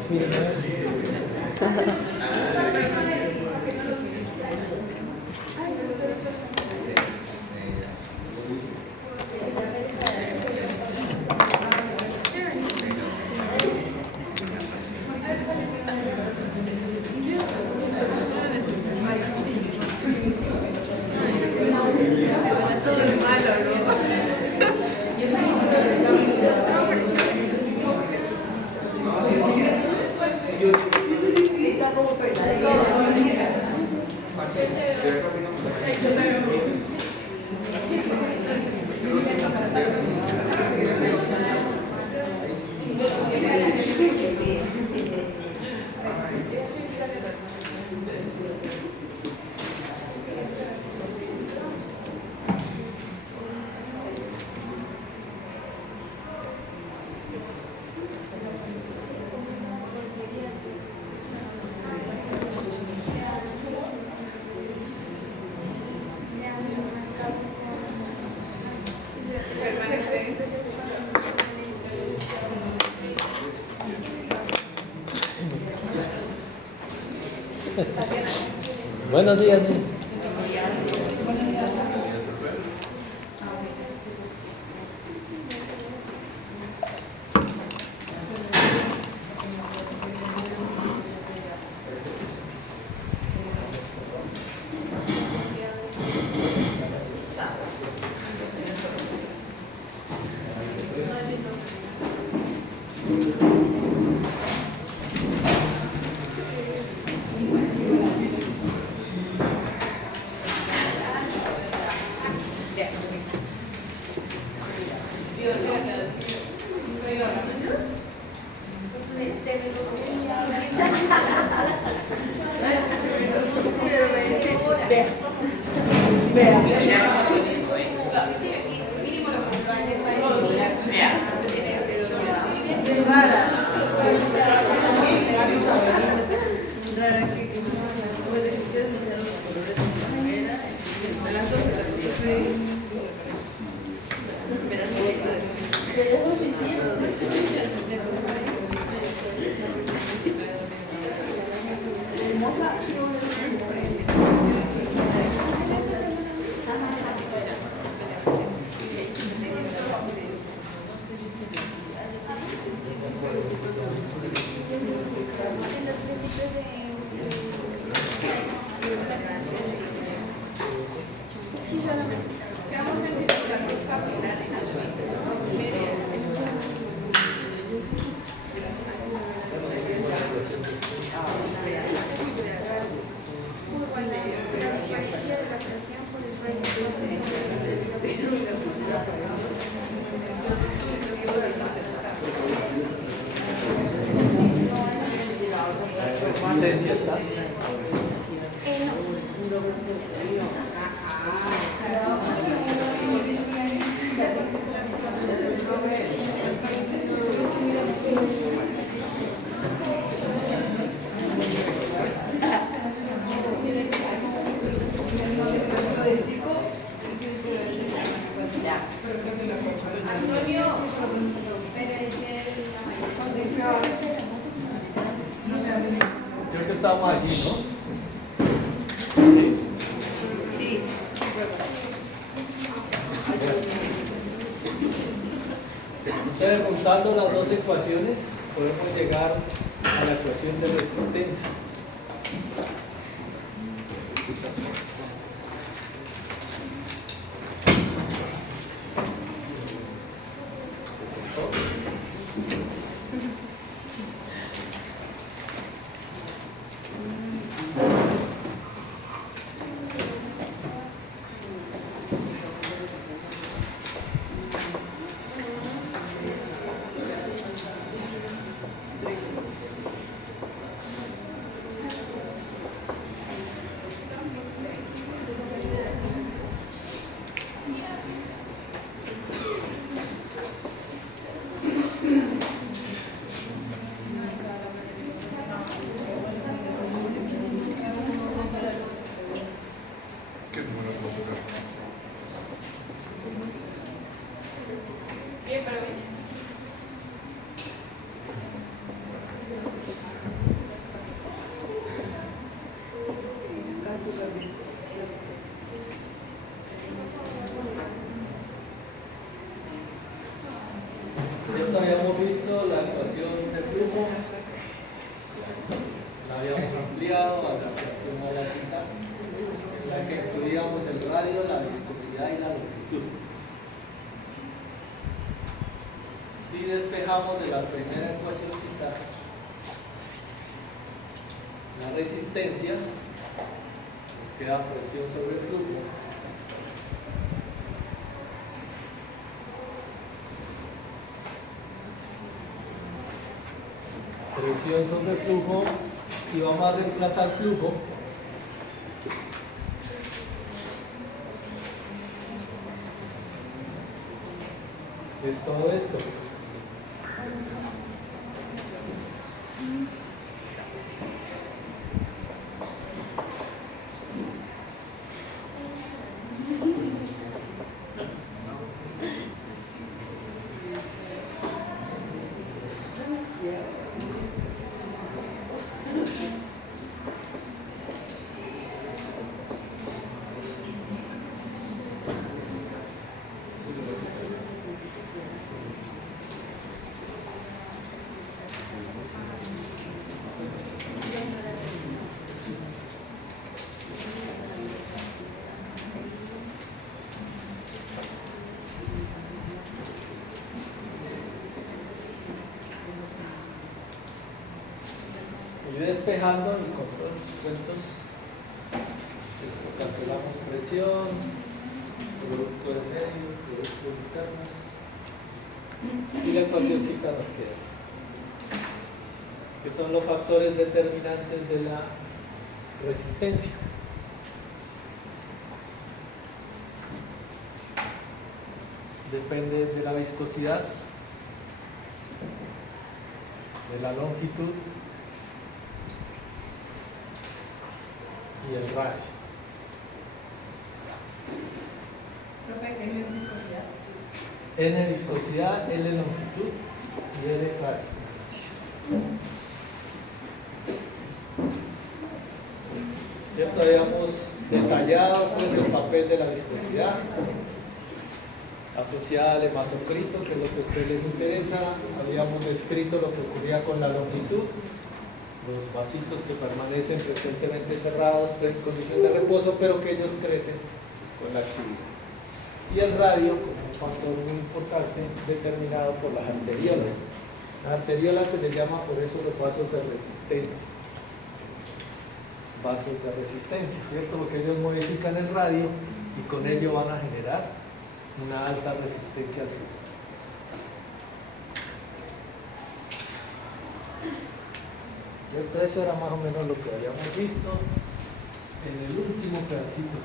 firme eso. Buenos días, niños. Resistencia está. Creo que estábamos allí, ¿no? Sí. Entonces, juntando las dos ecuaciones, podemos llegar a la ecuación de resistencia. habíamos visto la ecuación de flujo, la habíamos ampliado a la ecuación analítica, en la que incluíamos el radio, la viscosidad y la longitud. Si despejamos de la primera ecuacióncita la resistencia, nos queda presión sobre flujo. Presión sobre flujo, y vamos a reemplazar flujo es todo esto. Y despejando el control de cuentos, cancelamos presión, producto de medios, productos internos, y la ecuacióncita nos queda así, que son los factores determinantes de la resistencia. Depende de la viscosidad, de la longitud y el radio. Profe, ¿N es viscosidad? N es viscosidad, L es longitud y L es radio. ¿Cierto? Habíamos detallado pues, el papel de la viscosidad asociada al hematocrito, que es lo que a ustedes les interesa. Habíamos descrito lo que ocurría con la longitud, los vasitos que permanecen frecuentemente cerrados en condición de reposo, pero que ellos crecen con la actividad. Y el radio como un factor muy importante determinado por las arteriolas. Las arteriolas se les llama por eso los vasos de resistencia. Vasos de resistencia, ¿cierto? Porque ellos modifican el radio y con ello van a generar una alta resistencia al flujo. ¿Cierto? Eso era más o menos lo que habíamos visto en el último pedacito.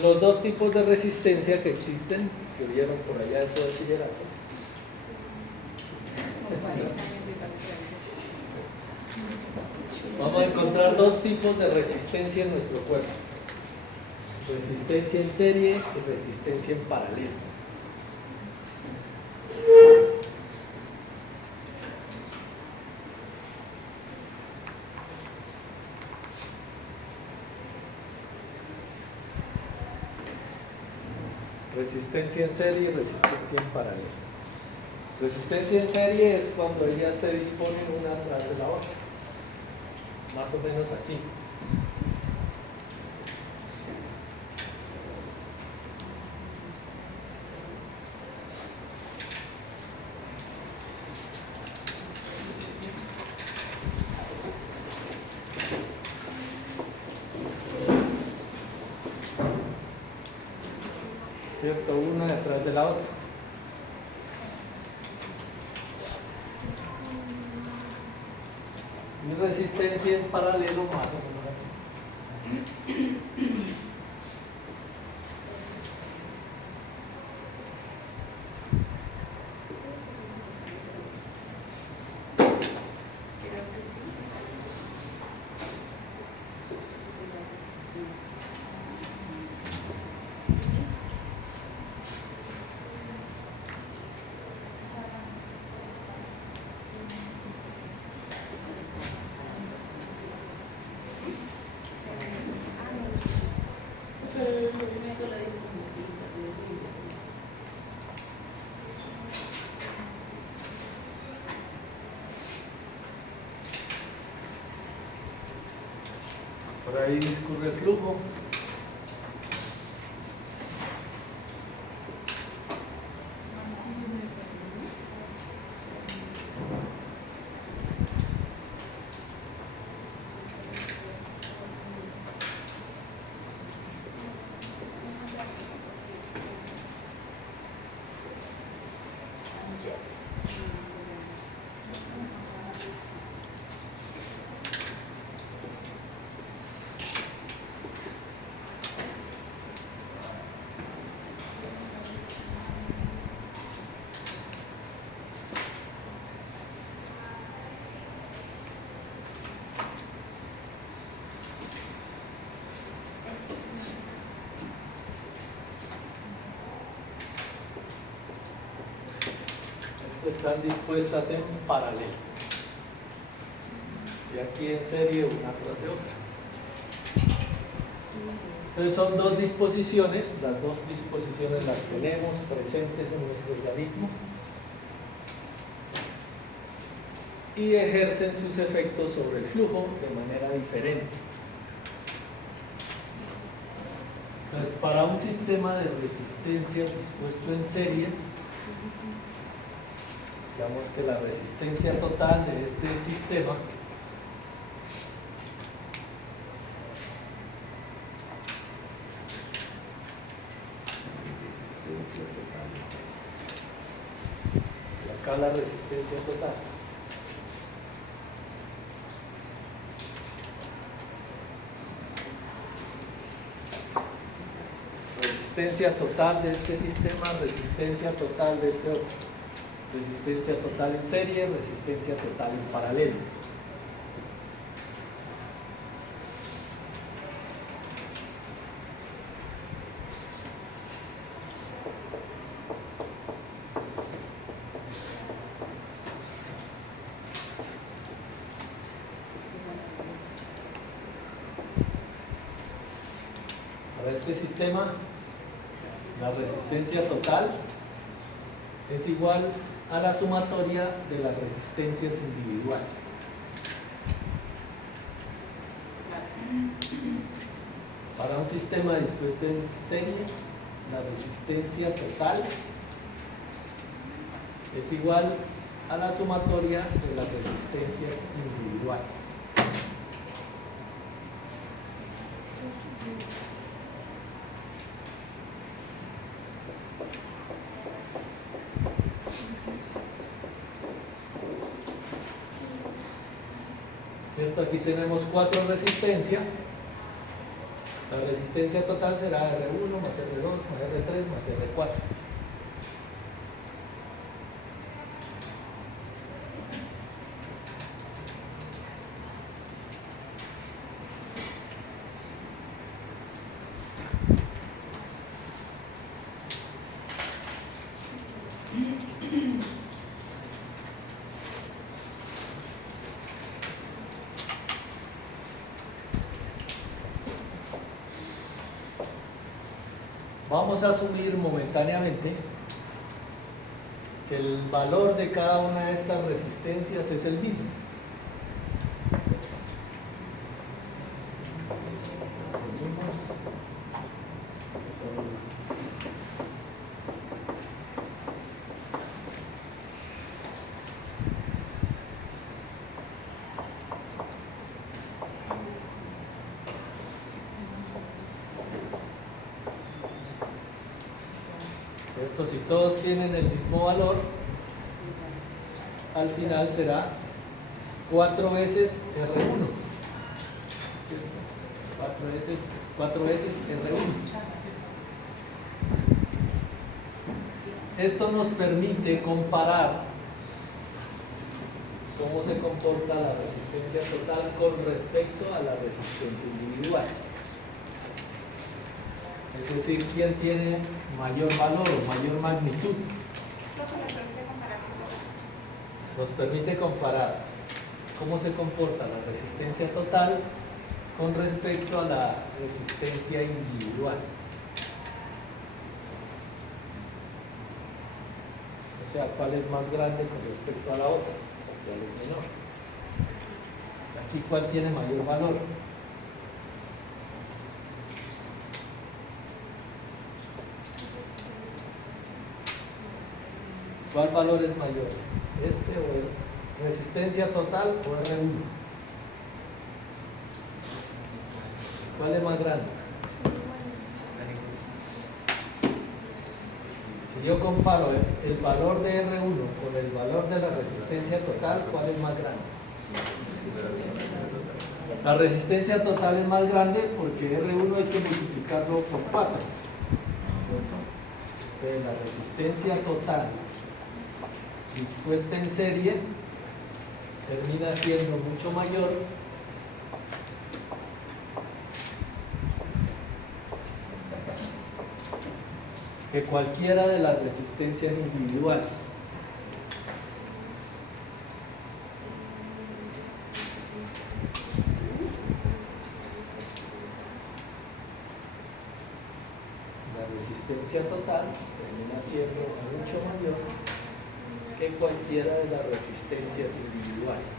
Los dos tipos de resistencia que existen, que vieron por allá en su bachillerato. Vamos a encontrar dos tipos de resistencia en nuestro cuerpo. Resistencia en serie y resistencia en paralelo. Resistencia en serie y resistencia en paralelo. Resistencia en serie es cuando ellas se disponen una atrás de la otra. Más o menos así. ¿Cierto? Una detrás de la otra. Y resistencia en paralelo más o menos así. Por ahí discurre el flujo. Están dispuestas en paralelo y aquí en serie una tras de otra. Entonces son dos disposiciones, las dos disposiciones las tenemos presentes en nuestro organismo y ejercen sus efectos sobre el flujo de manera diferente. Entonces, para un sistema de resistencia dispuesto en serie, digamos que la resistencia total de este sistema y acá la resistencia total resistencia total de este sistema, resistencia total de este otro. Resistencia total en serie, resistencia total en paralelo. Para este sistema, la resistencia total es igual a la sumatoria de las resistencias individuales. Para un sistema dispuesto en serie, la resistencia total es igual a la sumatoria de las resistencias individuales. ¿Cierto? Aquí tenemos 4 resistencias. La resistencia total será R1 más R2 más R3 más R4. Vamos a asumir momentáneamente que el valor de cada una de estas resistencias es el mismo. ¿Cierto? Si todos tienen el mismo valor, al final será 4 veces R1. 4 veces R1. Esto nos permite comparar cómo se comporta la resistencia total con respecto a la resistencia individual. Es decir, quién tiene mayor valor o mayor magnitud. Nos permite comparar cómo se comporta la resistencia total con respecto a la resistencia individual. O sea, cuál es más grande con respecto a la otra, cuál es menor. Aquí, cuál tiene mayor valor. ¿Cuál valor es mayor? ¿Este o el? ¿Resistencia total o R1? ¿Cuál es más grande? Si yo comparo el valor de R1 con el valor de la resistencia total, ¿cuál es más grande? La resistencia total es más grande porque R1 hay que multiplicarlo por 4. Entonces, la resistencia total dispuesta en serie termina siendo mucho mayor que cualquiera de las resistencias individuales. La resistencia total termina siendo mucho mayor que cualquiera de las resistencias individuales.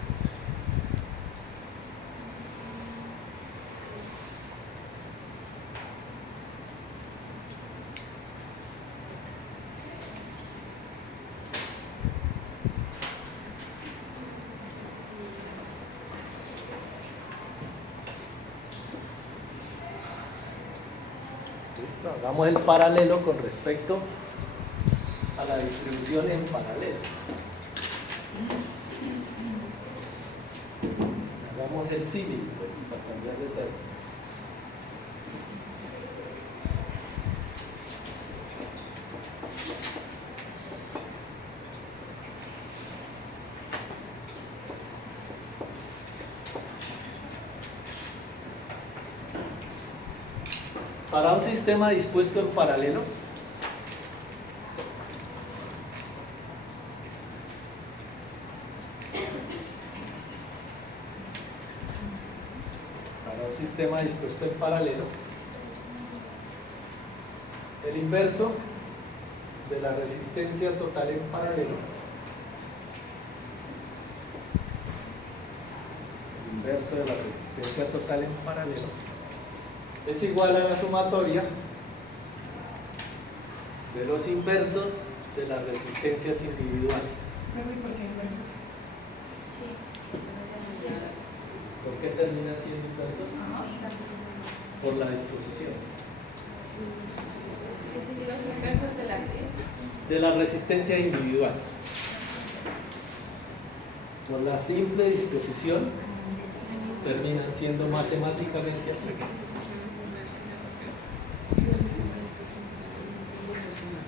Listo, hagamos el paralelo con respecto a la distribución en paralelo. Hagamos el símil, pues, para cambiar de tema. Para un sistema dispuesto en paralelo, el inverso de la resistencia total en paralelo, el inverso de la resistencia total en paralelo es igual a la sumatoria de los inversos de las resistencias individuales. ¿Por qué inverso? ¿Por qué terminan siendo inversos? Por la disposición. ¿Los inversos de la qué? De las resistencias individuales. Por la simple disposición terminan siendo matemáticamente así.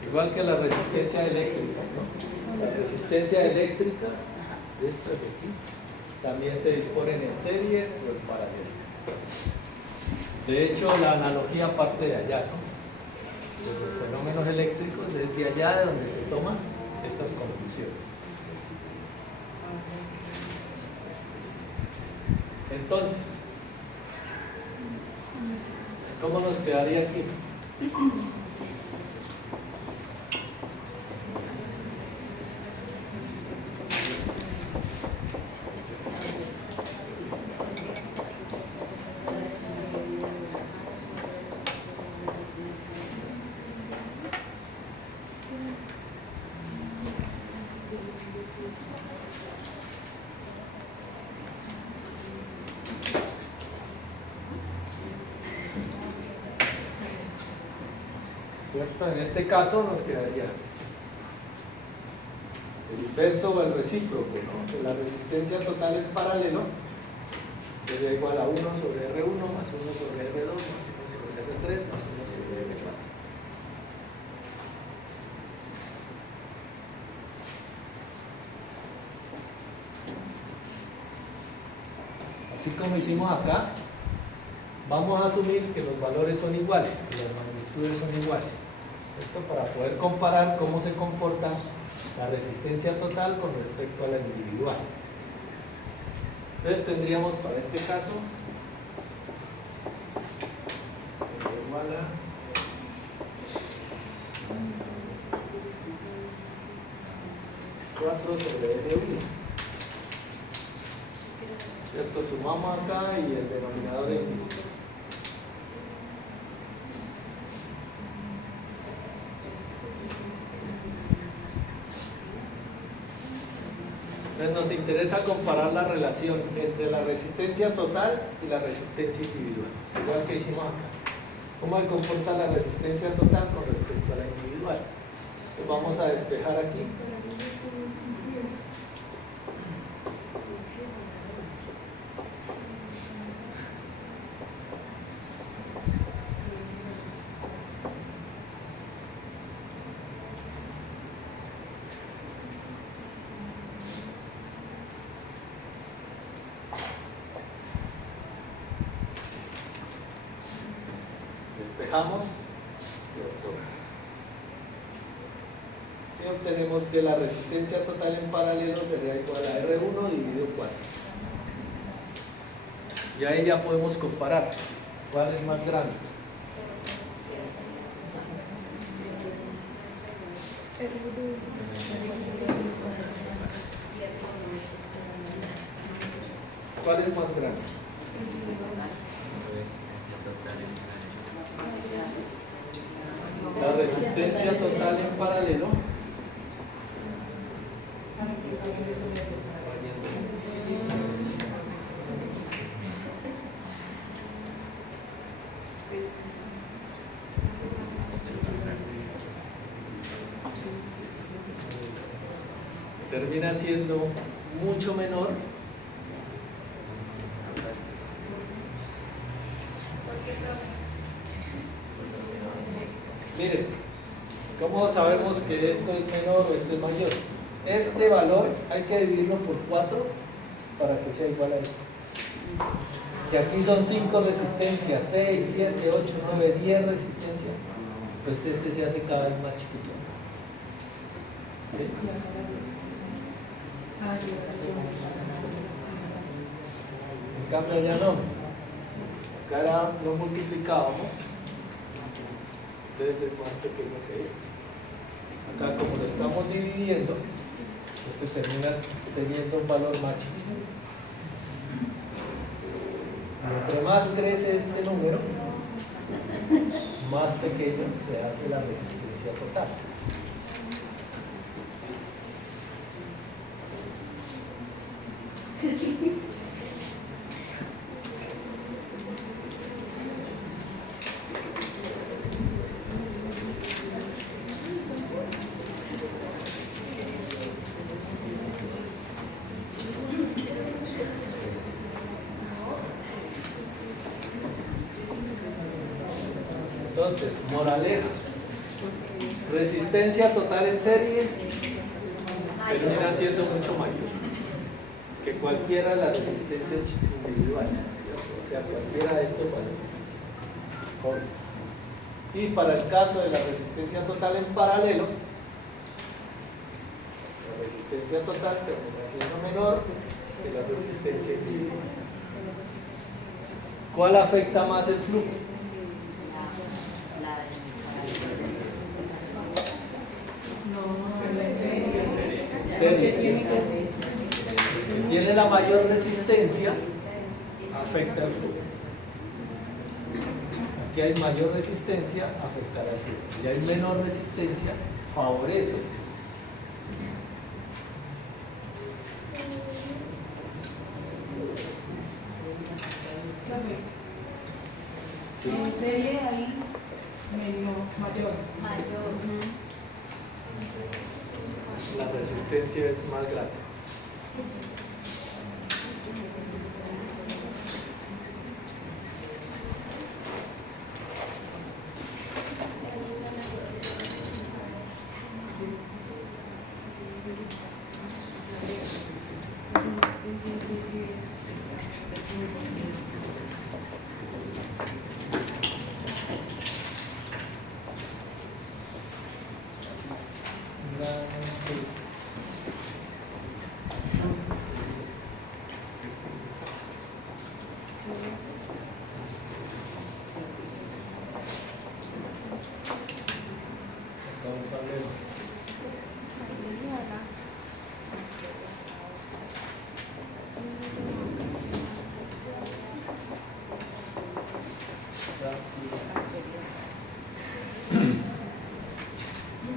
Igual que la resistencia eléctrica, ¿no? Las resistencias eléctricas de estas de aquí también se disponen en serie o en paralelo. De hecho, la analogía parte de allá, ¿no? De los fenómenos eléctricos, desde allá de donde se toman estas conclusiones. Entonces, ¿cómo nos quedaría aquí? ¿Cierto? En este caso nos quedaría el inverso o el recíproco, ¿no? Que la resistencia total en paralelo sería igual a 1 sobre R1 más 1 sobre R2 más 1 sobre R3 más 1 sobre R4. Así como hicimos acá, vamos a asumir que los valores son iguales, que las magnitudes son iguales. Esto para poder comparar cómo se comporta la resistencia total con respecto a la individual. Entonces tendríamos para este caso igual a 4 sobre L1. ¿Cierto? Sumamos acá y el denominador es mismo. nos interesa comparar la relación entre la resistencia total y la resistencia individual, igual que hicimos acá. ¿Cómo se comporta la resistencia total con respecto a la individual? Entonces vamos a despejar aquí. Despejamos y obtenemos que la resistencia total en paralelo sería igual a R1 dividido 4. Y ahí ya podemos comparar cuál es más grande. ¿Cuál es más grande? La resistencia total en paralelo termina siendo mucho menor Miren, ¿cómo sabemos que esto es menor o esto es mayor? Este valor hay que dividirlo por 4 para que sea igual a esto. Si aquí son 5 resistencias, 6, 7, 8, 9, 10 resistencias, pues este se hace cada vez más chiquito. ¿Sí? En cambio allá no. Acá lo multiplicábamos. Entonces es más pequeño que este. Acá como lo estamos dividiendo, este termina teniendo un valor más chiquito. Y entre más crece este número, más pequeño se hace la resistencia total. Entonces, moraleja, resistencia total en serie termina siendo mucho mayor que cualquiera de las resistencias individuales, o sea, cualquiera de estos valores. Y para el caso de la resistencia total en paralelo, la resistencia total termina siendo menor que la resistencia individual. ¿Cuál afecta más el flujo? Serie. Tiene la mayor resistencia, afecta el flujo. Aquí hay mayor resistencia, afectará el flujo. Y hay menor resistencia, favorece. Sí. En serie ahí mayor. La resistencia es más grande.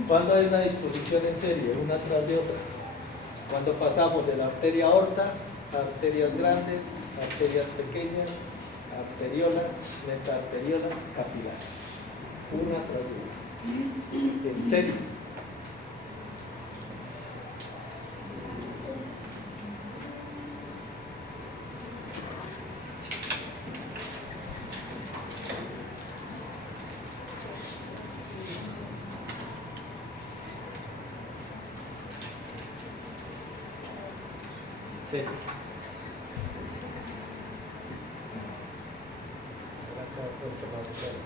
Cuando hay una disposición en serie, una tras de otra, Cuando pasamos de la arteria aorta a arterias grandes, arterias pequeñas, arteriolas, metaarteriolas, capilares. Una tras una. En serio. Sí. Por acá, un poco más claro.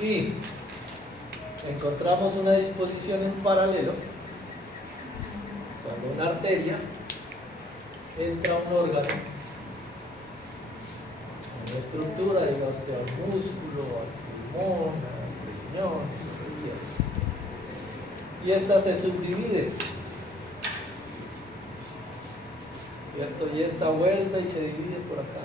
Y encontramos una disposición en paralelo cuando una arteria entra a un órgano, una estructura, digamos, al músculo, al pulmón, al riñón, lo que quiera. Y esta se subdivide, ¿cierto? Y esta vuelve y se divide por acá.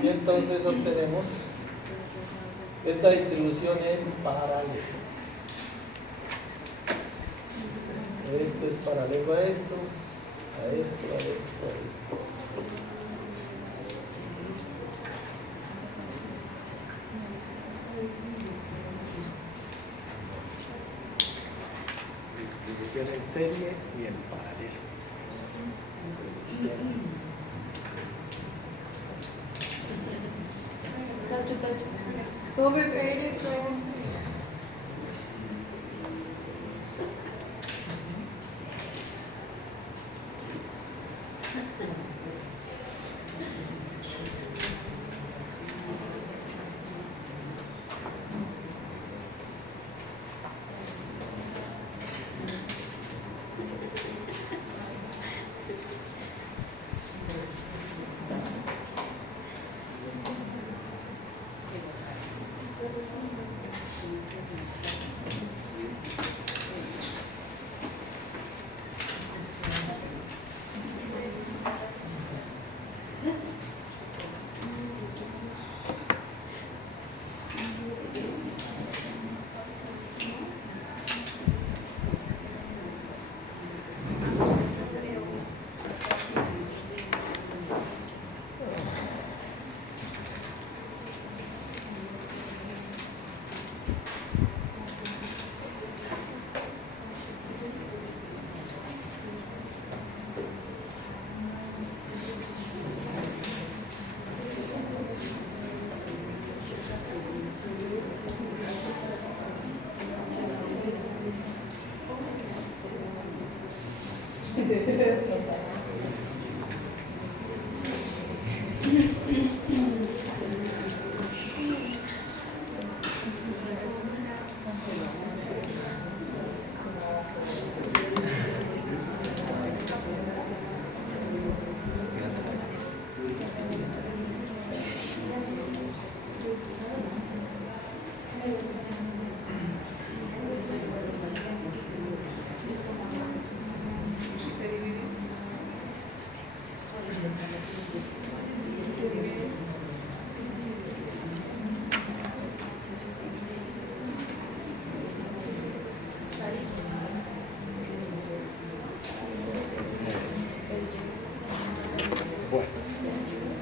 Y entonces obtenemos esta distribución en paralelo. Esto es paralelo a esto, a esto, a esto, a esto. Distribución en serie y en paralelo. Resistencia. Todo me cae todo.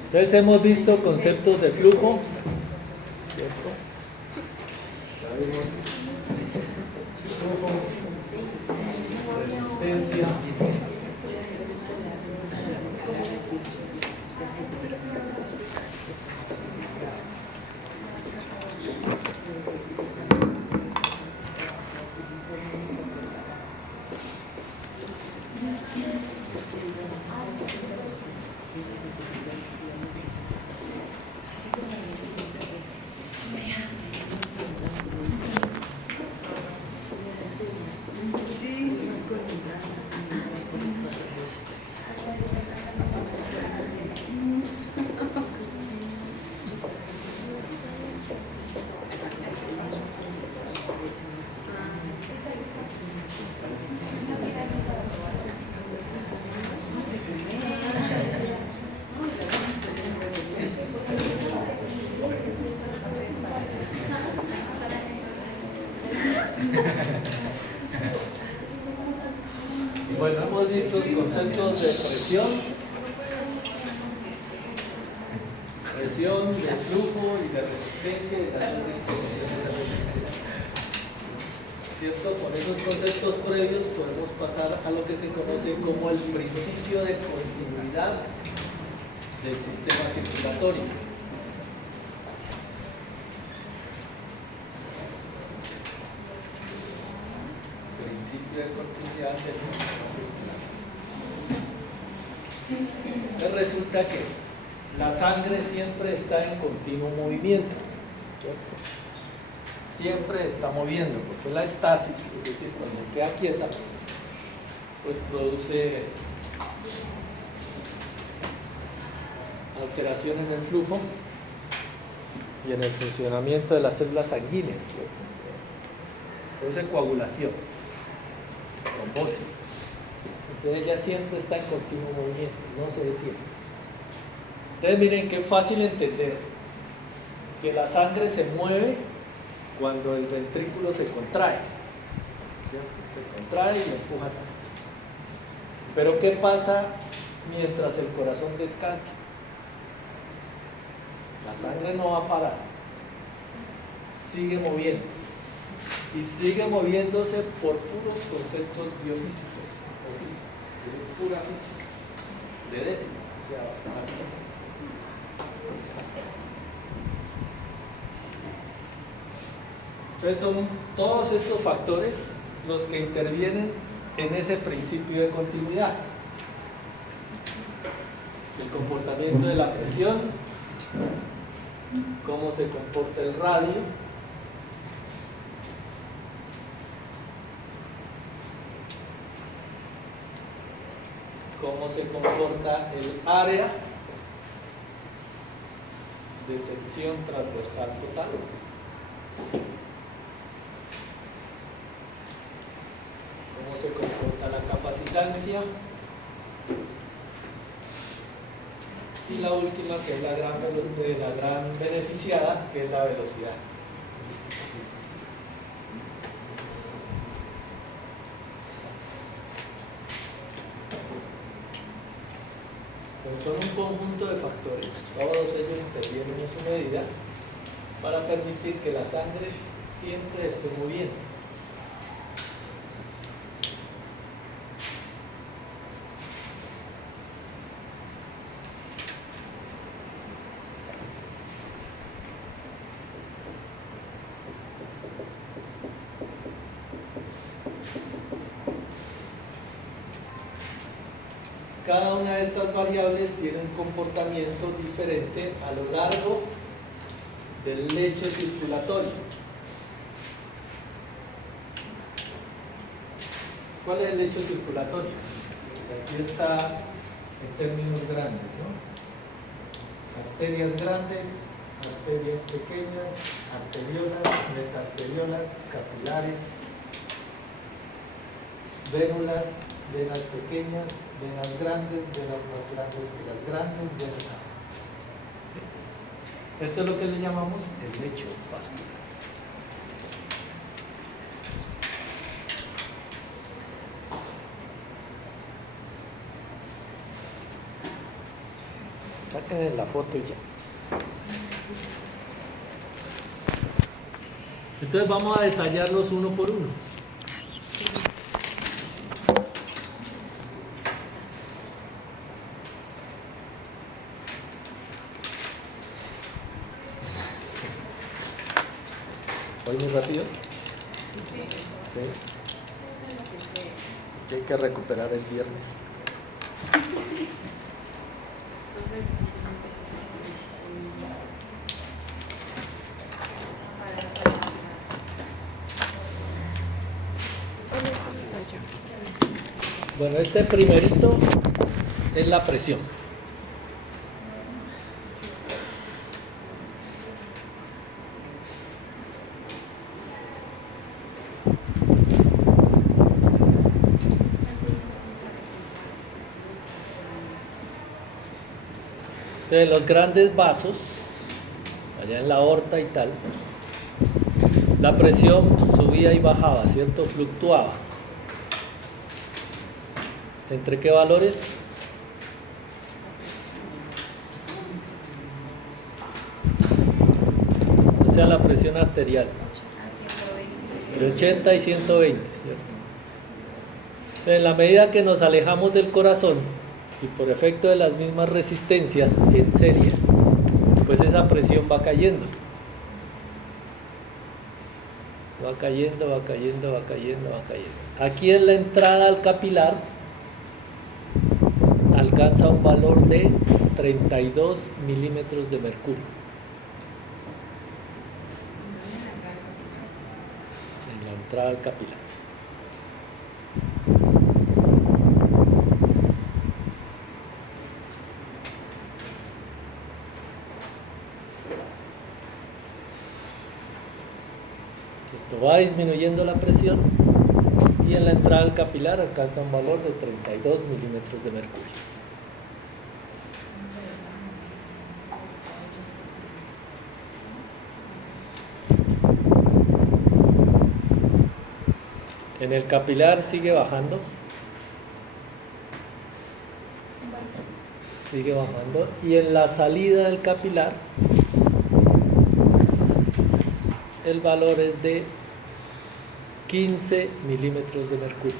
Entonces hemos visto conceptos de flujo, ¿cierto? Ya vimos flujo, resistencia, Bueno, hemos visto los conceptos de presión, de flujo y de resistencia y de la disposición de la resistencia. ¿Cierto? Con esos conceptos previos podemos pasar a lo que se conoce como el principio de continuidad del sistema circulatorio. Principio de continuidad del sistema circulatorio. Entonces resulta que la sangre siempre está en continuo movimiento, ¿cierto? Siempre está moviendo, porque la estasis, es decir, cuando queda quieta, pues produce alteraciones en el flujo y en el funcionamiento de las células sanguíneas, ¿cierto? Produce coagulación, trombosis. Entonces ella siempre está en continuo movimiento, no se detiene. Entonces miren qué fácil entender que la sangre se mueve cuando el ventrículo se contrae, ¿cierto? Se contrae y empuja sangre. Pero ¿qué pasa mientras el corazón descansa? La sangre no va a parar, sigue moviéndose y sigue moviéndose por puros conceptos biofísicos o físicos, de pura física, de décima, o sea, básicamente. Entonces son todos estos factores los que intervienen en ese principio de continuidad. El comportamiento de la presión, cómo se comporta el radio, cómo se comporta el área de sección transversal total, cómo se comporta la capacitancia y la última, que es la gran beneficiada, que es la velocidad. Entonces son un conjunto de factores, todos ellos intervienen en su medida para permitir que la sangre siempre esté moviendo. Cada una de estas variables tiene un comportamiento diferente a lo largo del lecho circulatorio. ¿Cuál es el lecho circulatorio? Aquí está en términos grandes, ¿no? Arterias grandes, arterias pequeñas, arteriolas, metarteriolas, capilares, vénulas, venas pequeñas, venas grandes, venas más grandes que las grandes, venas. ¿Sí? Esto es lo que le llamamos el lecho vascular. Saquen la foto y ya. Entonces vamos a detallarlos uno por uno. ¿Voy muy rápido? Sí. Okay. Que hay que recuperar el viernes. Bueno, este primerito es la presión. Entonces, los grandes vasos, allá en la aorta y tal, la presión subía y bajaba, ¿cierto? Fluctuaba. ¿Entre qué valores? O sea, la presión arterial. De 80 y 120, ¿cierto? En la medida que nos alejamos del corazón y por efecto de las mismas resistencias en serie, pues esa presión va cayendo. Va cayendo, va cayendo, va cayendo, va cayendo. Aquí en la entrada al capilar alcanza un valor de 32 milímetros de mercurio. En la entrada al capilar. Esto va disminuyendo la presión y en la entrada al capilar alcanza un valor de 32 milímetros de mercurio. En el capilar sigue bajando. Sigue bajando. Y en la salida del capilar, el valor es de 15 milímetros de mercurio.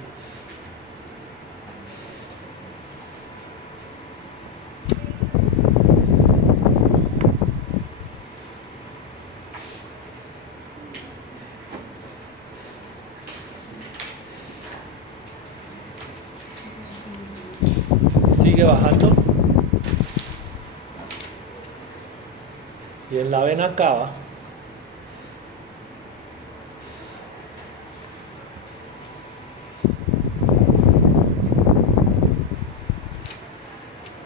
Sigue bajando y en la vena cava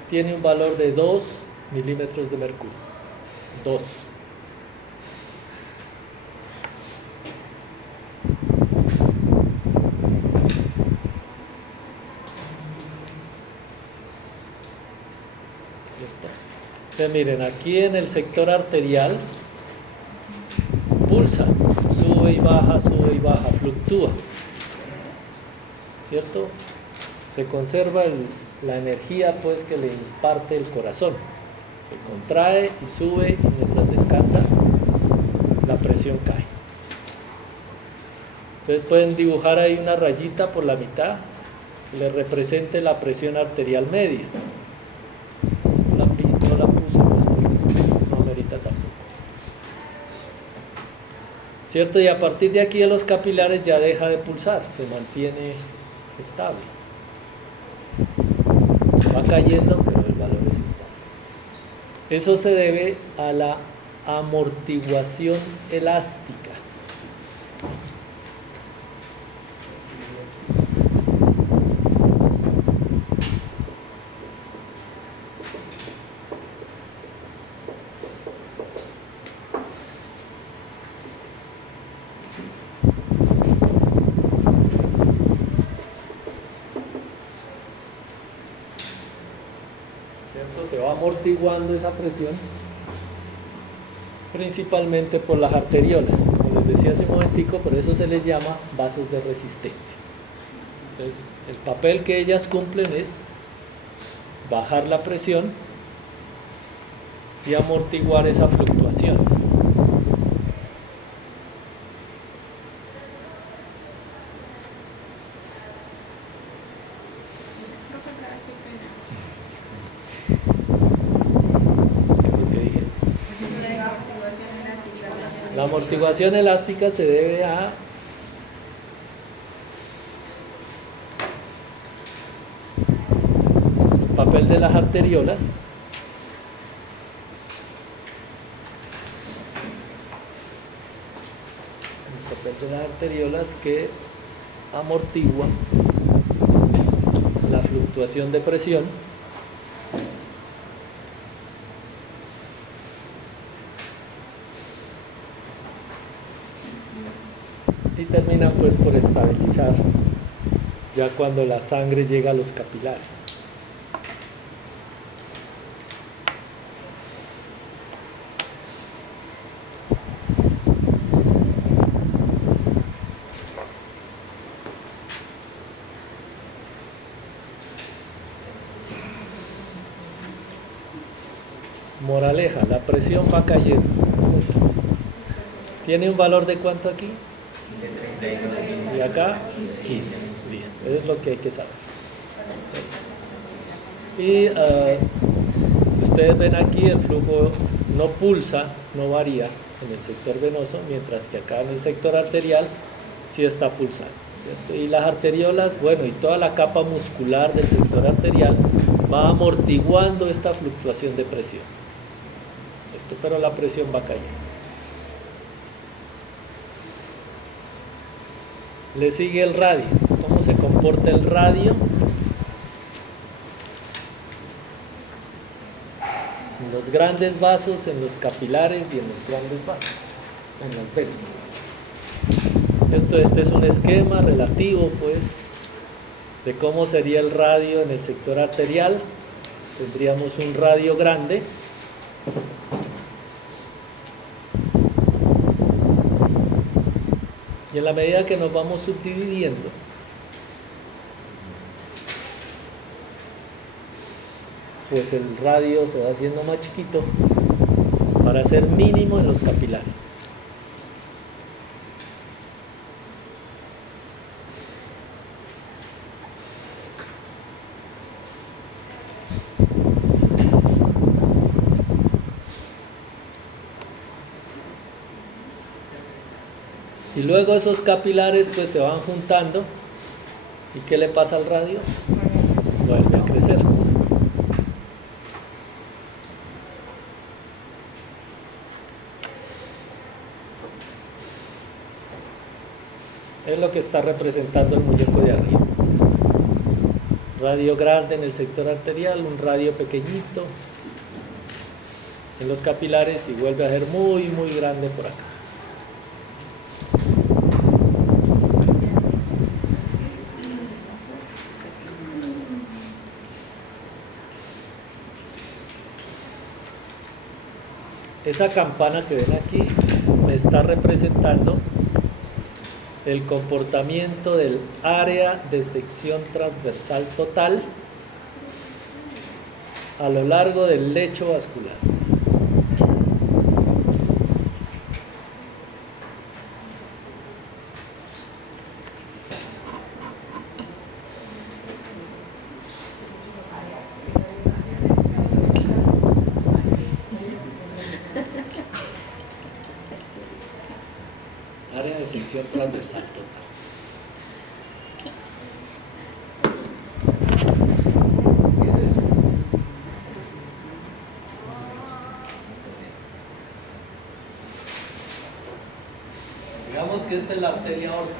tiene un valor de 2 milímetros de mercurio. 2. Entonces miren, aquí en el sector arterial pulsa, sube y baja, fluctúa, ¿cierto? Se conserva la energía pues que le imparte el corazón, que contrae y sube y mientras descansa la presión cae. Entonces pueden dibujar ahí una rayita por la mitad que le represente la presión arterial media. No la puse pues porque no amerita tampoco, ¿cierto? Y a partir de aquí de los capilares ya deja de pulsar, se mantiene estable. Va cayendo, pero el valor es estable. Eso se debe a la amortiguación elástica. Se va amortiguando esa presión principalmente por las arteriolas, como les decía hace un momentico, por eso se les llama vasos de resistencia. Entonces el papel que ellas cumplen es bajar la presión y amortiguar esa fluctuación. La amortiguación elástica se debe a el papel de las arteriolas, que amortigua la fluctuación de presión y terminan pues por estabilizar ya cuando la sangre llega a los capilares. Moraleja, la presión va cayendo. ¿Tiene un valor de cuánto aquí? De 32. Y acá 15. Listo, es lo que hay que saber. Y ustedes ven aquí el flujo no pulsa, no varía en el sector venoso, mientras que acá en el sector arterial sí está pulsando, ¿cierto? Y las arteriolas, bueno, y toda la capa muscular del sector arterial va amortiguando esta fluctuación de presión, ¿cierto? Pero la presión va cayendo. Le sigue el radio. ¿Cómo se comporta el radio? En los grandes vasos, en los capilares y en los grandes vasos, en las venas. Entonces, este es un esquema relativo, pues, de cómo sería el radio en el sector arterial. Tendríamos un radio grande. Y en la medida que nos vamos subdividiendo, pues el radio se va haciendo más chiquito para ser mínimo en los capilares. Y luego esos capilares pues se van juntando. ¿Y qué le pasa al radio? Vuelve a crecer. Es lo que está representando el muñeco de arriba. Radio grande en el sector arterial, un radio pequeñito en los capilares y vuelve a ser muy, muy grande por acá. Esa campana que ven aquí me está representando el comportamiento del área de sección transversal total a lo largo del lecho vascular. Área de sección transversal total. ¿Qué es eso? Digamos que esta es la arteria aorta.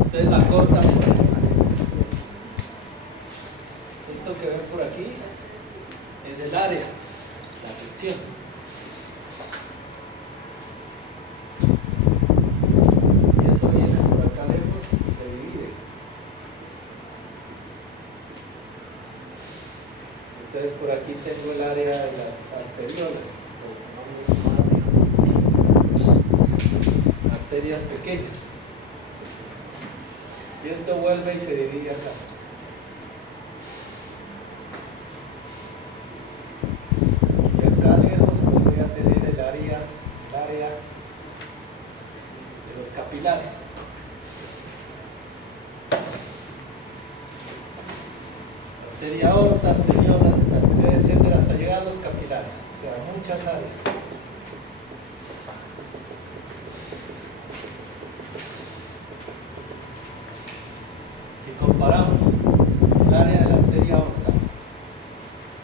Ustedes la cortan. Esto que ven por aquí es el área, la sección. Entonces por aquí tengo el área de las arteriolas, arterias pequeñas, y esto vuelve y se divide acá. Y acá lejos podría tener el área de los capilares. Arteria aorta, arteriola, etcétera, hasta llegar a los capilares, o sea, muchas áreas. Si comparamos el área de la arteria aorta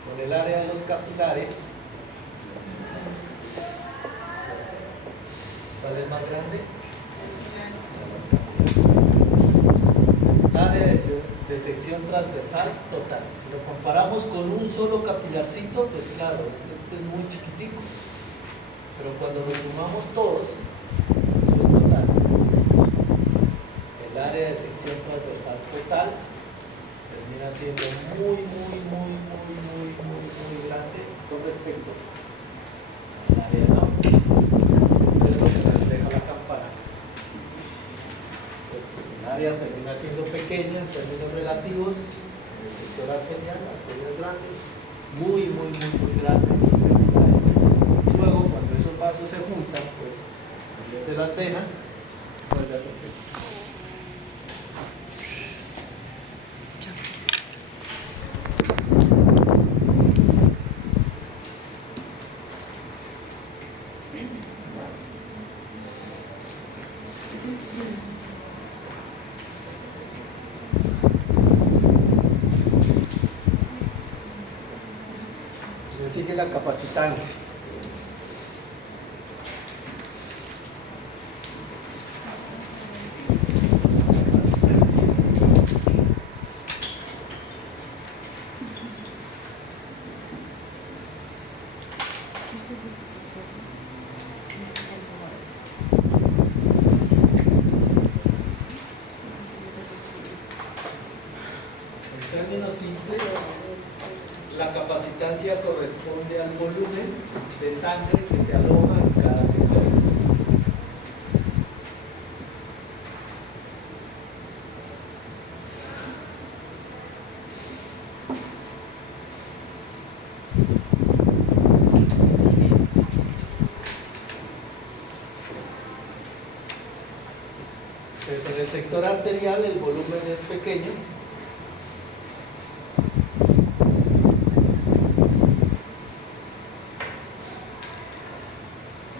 con el área de los capilares, ¿cuál es más grande? Área de sección transversal total. Si lo comparamos con un solo capilarcito, pues claro, este es muy chiquitico, pero cuando lo sumamos todos, eso es total. El área de sección transversal total termina siendo muy grande con respecto al área de aorta. Es lo que refleja la campana. El área termina siendo pequeña en términos relativos en el sector arterial, arterias grandes, muy grande en posibilidades. Y luego cuando esos vasos se juntan, pues en vez de las venas, vuelve a ser pequeño. Sigue la capacitancia. En términos simples, la capacitancia corresponde al volumen de sangre que se aloja en cada sector. Entonces, en el sector arterial el volumen es pequeño.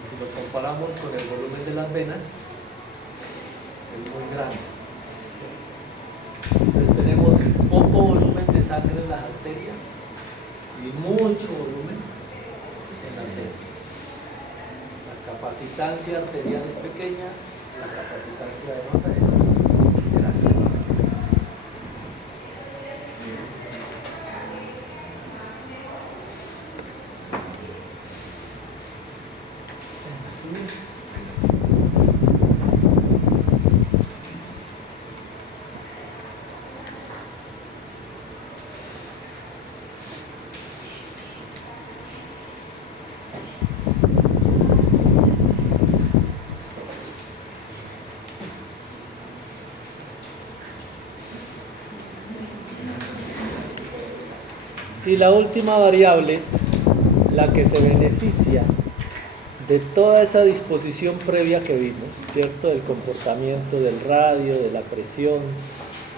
Si lo comparamos con el volumen de las venas, es muy grande. Entonces tenemos poco volumen de sangre en las arterias y mucho volumen en las venas. La capacitancia arterial es pequeña, la capacitancia venosa es grande. Y la última variable, la que se beneficia de toda esa disposición previa que vimos, ¿cierto? Del comportamiento del radio, de la presión,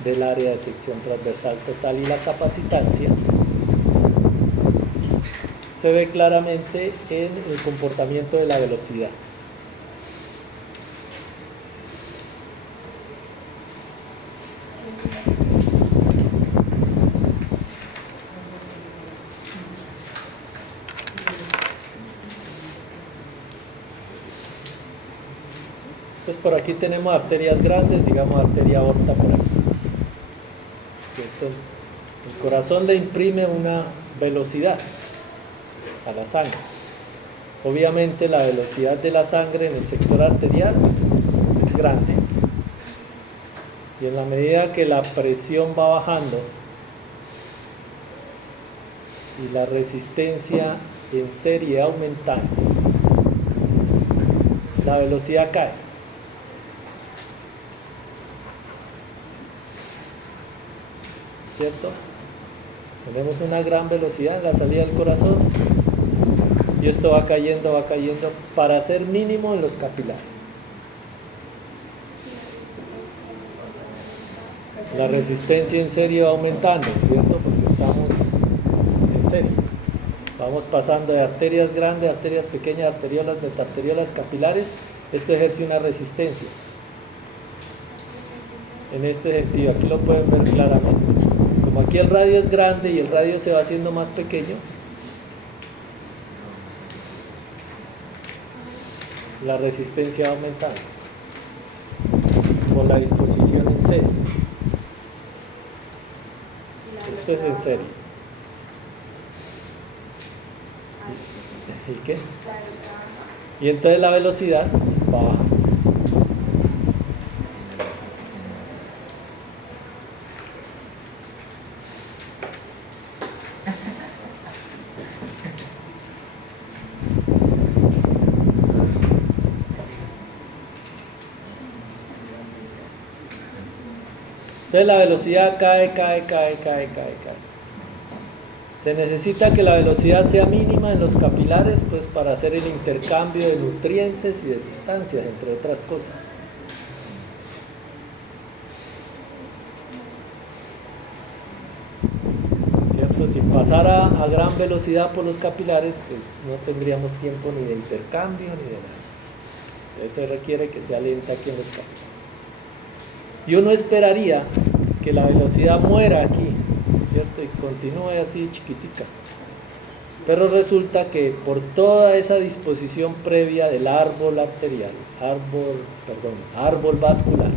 del área de sección transversal total y la capacitancia, se ve claramente en el comportamiento de la velocidad. Entonces por aquí tenemos arterias grandes, digamos arteria aorta por aquí. ¿Cierto? El corazón le imprime una velocidad a la sangre. Obviamente la velocidad de la sangre en el sector arterial es grande. Y en la medida que la presión va bajando y la resistencia en serie aumentando, la velocidad cae. ¿Cierto? Tenemos una gran velocidad en la salida del corazón y esto va cayendo para ser mínimo en los capilares. La resistencia en serie va aumentando, ¿cierto? Porque estamos en serie. Vamos pasando de arterias grandes, arterias pequeñas, arteriolas, metaarteriolas, capilares. Esto ejerce una resistencia. En este sentido, aquí lo pueden ver claramente. Como aquí el radio es grande y el radio se va haciendo más pequeño, la resistencia va aumentando por la disposición en serie. Esto es en serie. ¿Y qué? Y entonces la velocidad va bajando. Entonces la velocidad cae. Se necesita que la velocidad sea mínima en los capilares, pues para hacer el intercambio de nutrientes y de sustancias, entre otras cosas. ¿Cierto? Si pasara a gran velocidad por los capilares, pues no tendríamos tiempo ni de intercambio ni de nada. Eso requiere que sea lenta aquí en los capilares. Y uno esperaría que la velocidad muera aquí, ¿cierto? Y continúe así chiquitica. Pero resulta que por toda esa disposición previa del árbol arterial, árbol vascular,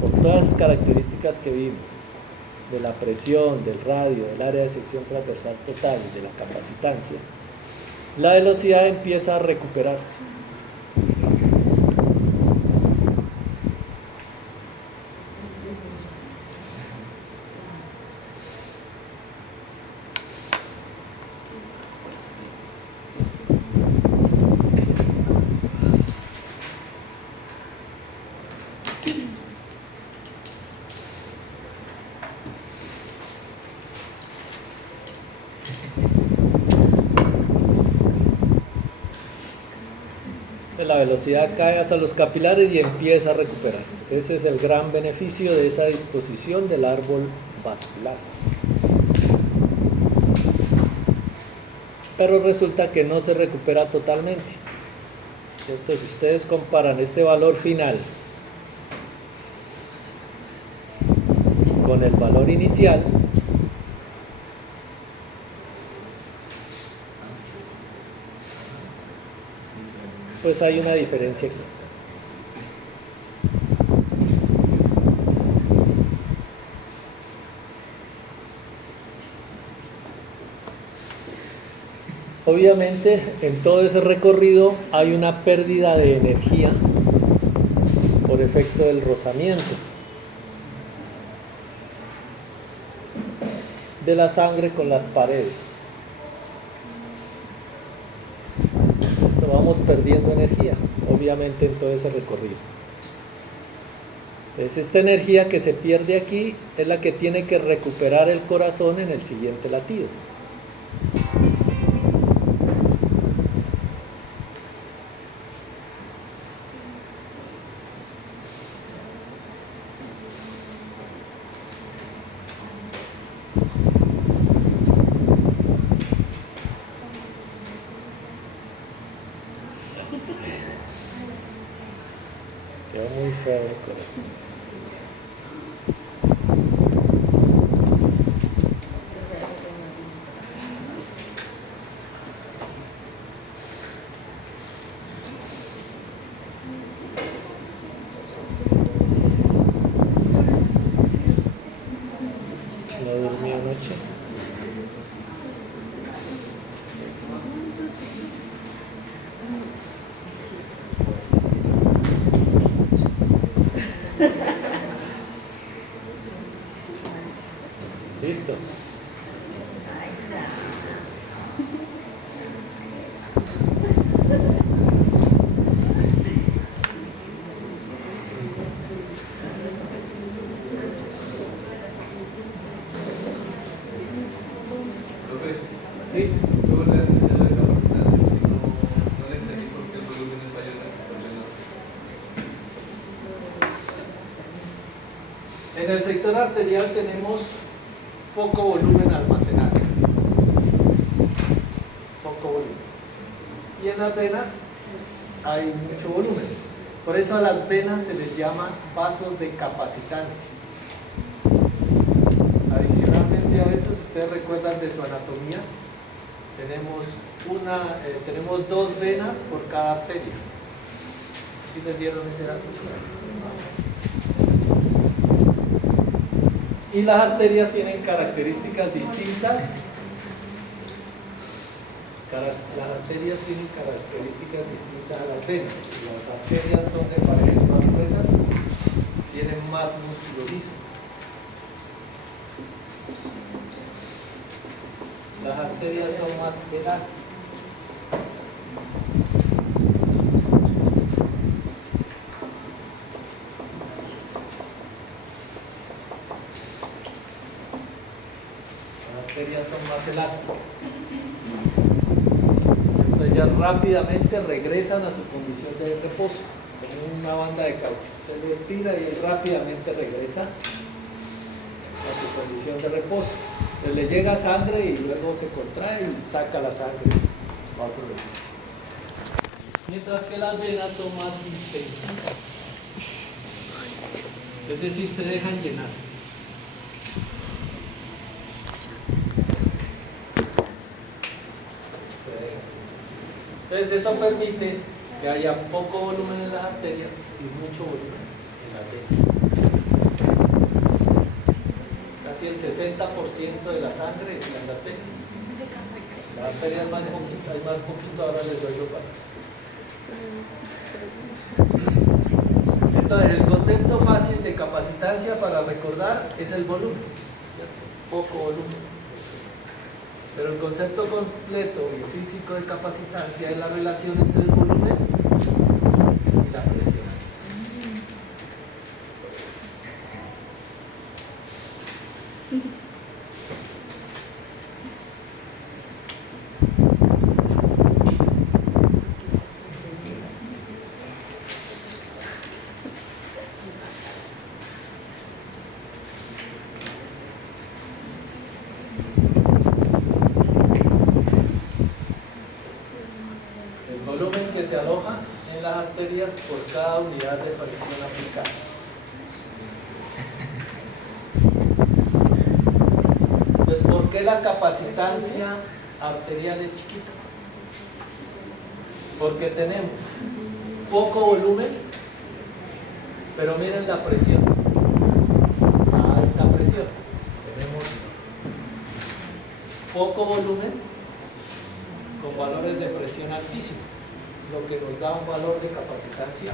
por todas las características que vimos, de la presión, del radio, del área de sección transversal total y de la capacitancia, la velocidad empieza a recuperarse. La velocidad cae hacia los capilares y empieza a recuperarse. Ese es el gran beneficio de esa disposición del árbol vascular. Pero resulta que no se recupera totalmente. Entonces, si ustedes comparan este valor final con el valor inicial, pues hay una diferencia aquí. Obviamente, en todo ese recorrido hay una pérdida de energía por efecto del rozamiento de la sangre con las paredes. Vamos perdiendo energía, obviamente, en todo ese recorrido. Entonces, esta energía que se pierde aquí es la que tiene que recuperar el corazón en el siguiente latido. Quedó muy feo el corazón. ¿No dormí anoche? Listo. Sí. En el sector arterial tenemos poco volumen almacenado. Poco volumen. Y en las venas hay mucho volumen. Por eso a las venas se les llama vasos de capacitancia. Adicionalmente a eso, si ustedes recuerdan de su anatomía, tenemos dos venas por cada arteria. ¿Sí les dieron ese dato? Y las arterias tienen características distintas. Las arterias tienen características distintas a las venas. Las arterias son de paredes más gruesas, tienen más músculo liso. Las arterias son más elásticas. arterias son más elásticas. Entonces ellas rápidamente regresan a su condición de reposo, como una banda de caucho. Usted lo estira y él rápidamente regresa a su condición de reposo. Entonces le llega sangre y luego se contrae y saca la sangre a otro lugar. Mientras que las venas son más distensivas, es decir, se dejan llenar. Entonces eso permite que haya poco volumen en las arterias y mucho volumen en las venas. Casi el 60% de la sangre está en las venas. Las arterias más poquito, hay más poquito, ahora les doy lo para. Entonces el concepto fácil de capacitancia para recordar es el volumen, poco volumen. Pero el concepto completo biofísico de capacitancia es la relación entre el volumen y la presión. Se aloja en las arterias por cada unidad de presión aplicada. Entonces, ¿por qué la capacitancia arterial es chiquita? Porque tenemos poco volumen, pero miren la presión, alta presión. Tenemos poco volumen con valores de presión altísimos, lo que nos da un valor de capacitancia.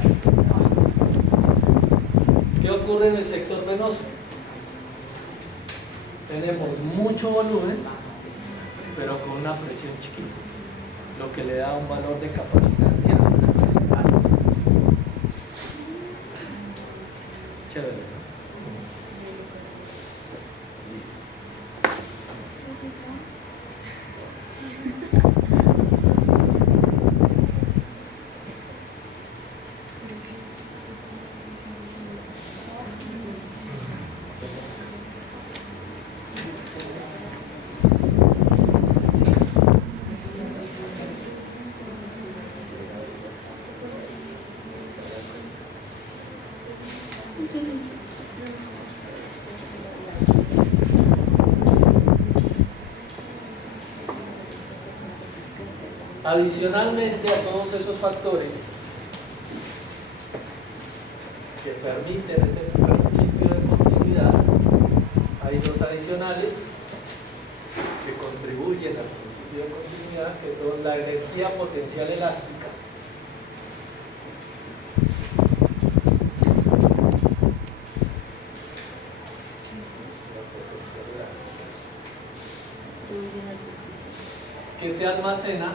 ¿Qué ocurre en el sector venoso? Tenemos mucho volumen, pero con una presión chiquita, lo que le da un valor de capacitancia alto. Chévere, ¿no? Adicionalmente a todos esos factores que permiten ese principio de continuidad, hay dos adicionales que contribuyen al principio de continuidad, que son la energía potencial elástica que se almacena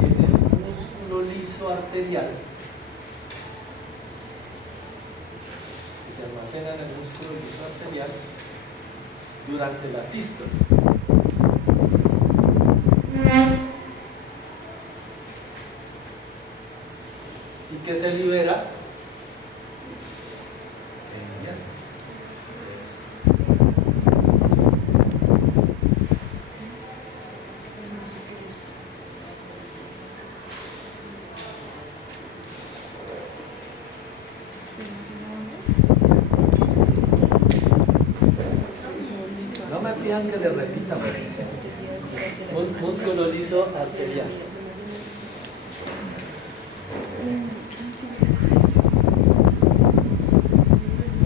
en el músculo liso arterial, que se almacena en el músculo liso arterial durante la sístole. Y que se libera en diástole. No me pidan que le repita, músculo liso arterial.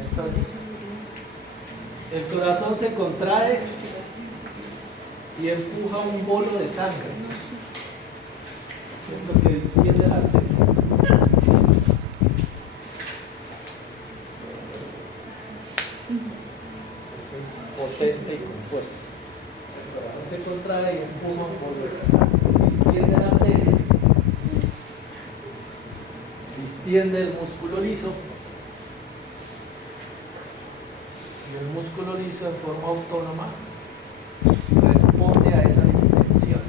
Entonces, el corazón se contrae y empuja un bolo de sangre, lo que distiende la arteria. Eso es potente y con fuerza. El corazón se contrae y empuja un bolo de sangre. Distiende la arteria, distiende el músculo liso, Y el músculo liso en forma autónoma responde a esa distensión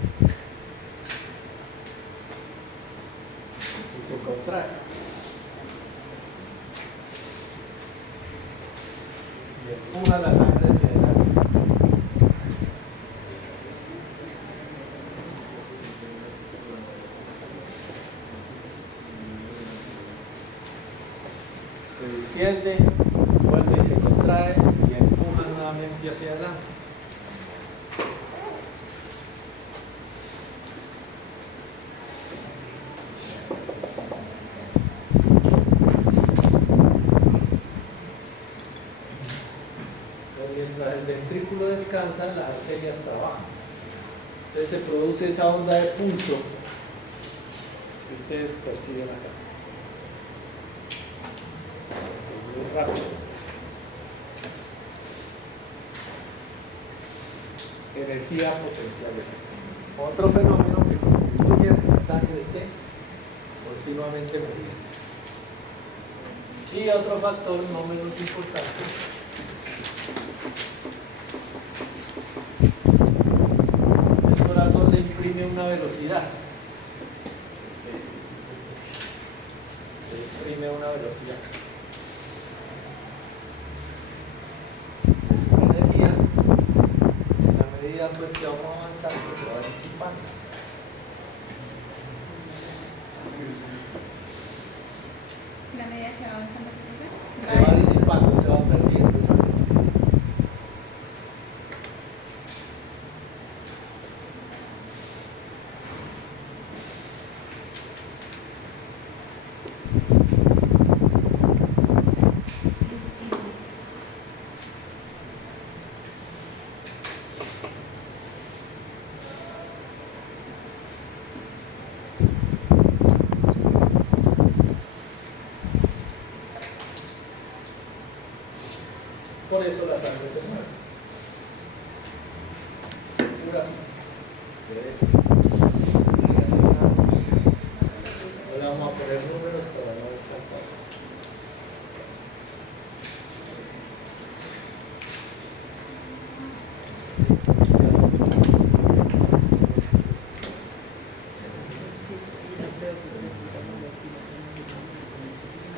y se contrae. Y empuja la sangre hacia adelante. Se distiende, vuelve y se contrae y empuja nuevamente hacia adelante. Mientras el ventrículo descansa, las arterias trabajan. Entonces se produce esa onda de pulso que ustedes perciben acá. Es muy rápido. Energía potencial de gestión. Otro fenómeno que contribuye a que la sangre esté continuamente moviendo. Y otro factor no menos importante, el corazón le imprime una velocidad. Le imprime una velocidad. Es una energía, en la medida pues que vamos avanzando se va disipando. La medida que va avanzando por acá. Se va disipando, se va perdiendo esa velocidad. Por eso la sangre se mueve. Pura física. Ahora vamos a poner números para no saltar.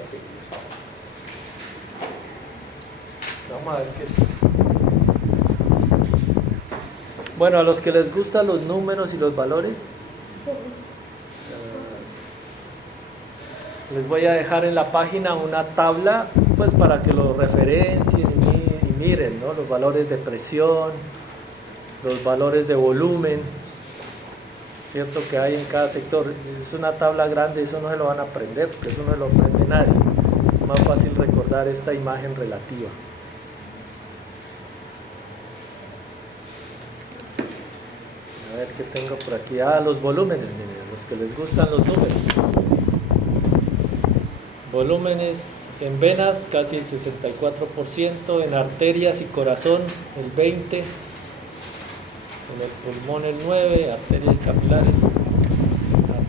Así. Vamos a ver qué sí. Bueno, a los que les gustan los números y los valores, les voy a dejar en la página una tabla, pues para que lo referencien y miren, ¿no? Los valores de presión, los valores de volumen, cierto que hay en cada sector. Es una tabla grande, eso no se lo van a aprender, porque eso no se lo aprende nadie. Es más fácil recordar esta imagen relativa. A ver qué tengo por aquí. Ah, los volúmenes, miren, los que les gustan los números. Volúmenes en venas casi el 64%, en arterias y corazón el 20%, en el pulmón el 9%, arterias y capilares,